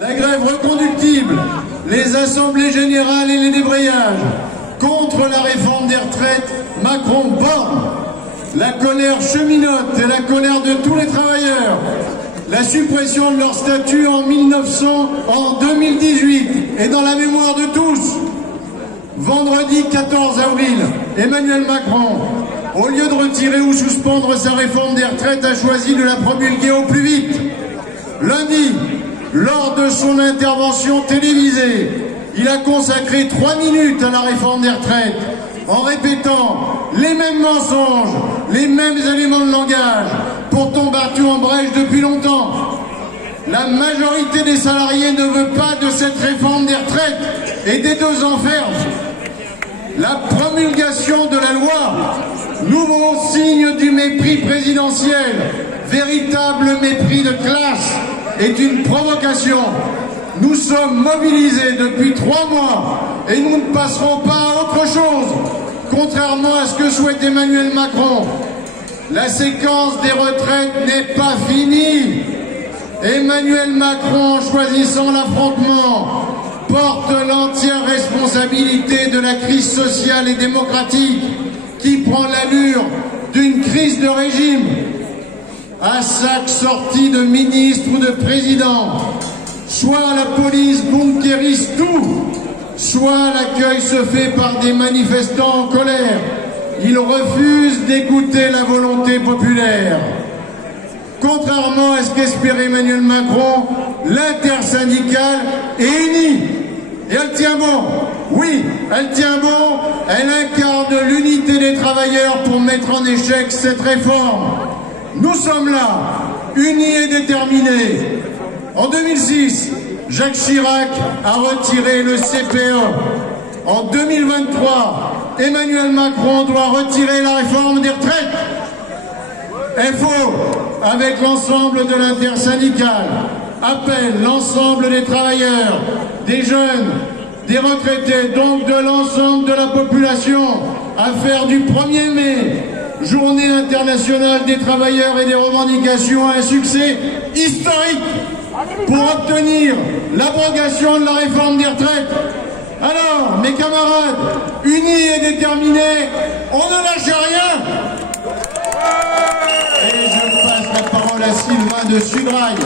La grève reconductible, les assemblées générales et les débrayages, contre la réforme des retraites, Macron borne. La colère cheminote et la colère de tous les travailleurs. La suppression de leur statut en 2018 est dans la mémoire de tous. Vendredi 14 avril, Emmanuel Macron, au lieu de retirer ou suspendre sa réforme des retraites, a choisi de la promulguer au plus vite. Lundi, lors de son intervention télévisée, il a consacré 3 minutes à la réforme des retraites, en répétant les mêmes mensonges, les mêmes éléments de langage, pourtant battus en brèche depuis longtemps. La majorité des salariés ne veut pas de cette réforme des retraites et des 2 ans fermes. La promulgation de la loi, nouveau signe du mépris présidentiel, véritable mépris de classe, est une provocation. Nous sommes mobilisés depuis 3 mois et nous ne passerons pas à autre chose, contrairement à ce que souhaite Emmanuel Macron. La séquence des retraites n'est pas finie. Emmanuel Macron, en choisissant l'affrontement, porte l'entière responsabilité de la crise sociale et démocratique qui prend l'allure d'une crise de régime. À chaque sortie de ministre ou de président, soit la police bunkérise tout, soit l'accueil se fait par des manifestants en colère. Ils refusent d'écouter la volonté populaire. Contrairement à ce qu'espérait Emmanuel Macron, l'intersyndicale est unie. Et elle tient bon. Oui, elle tient bon. Elle incarne l'unité des travailleurs pour mettre en échec cette réforme. Nous sommes là, unis et déterminés. En 2006, Jacques Chirac a retiré le CPE. En 2023, Emmanuel Macron doit retirer la réforme des retraites. FO, avec l'ensemble de l'intersyndicale, appelle l'ensemble des travailleurs, des jeunes, des retraités, donc de l'ensemble de la population, à faire du 1er mai, Journée internationale des travailleurs et des revendications, un succès historique pour obtenir l'abrogation de la réforme des retraites. Alors, mes camarades, unis et déterminés, on ne lâche rien. Et je passe la parole à Sylvain de Sudrail.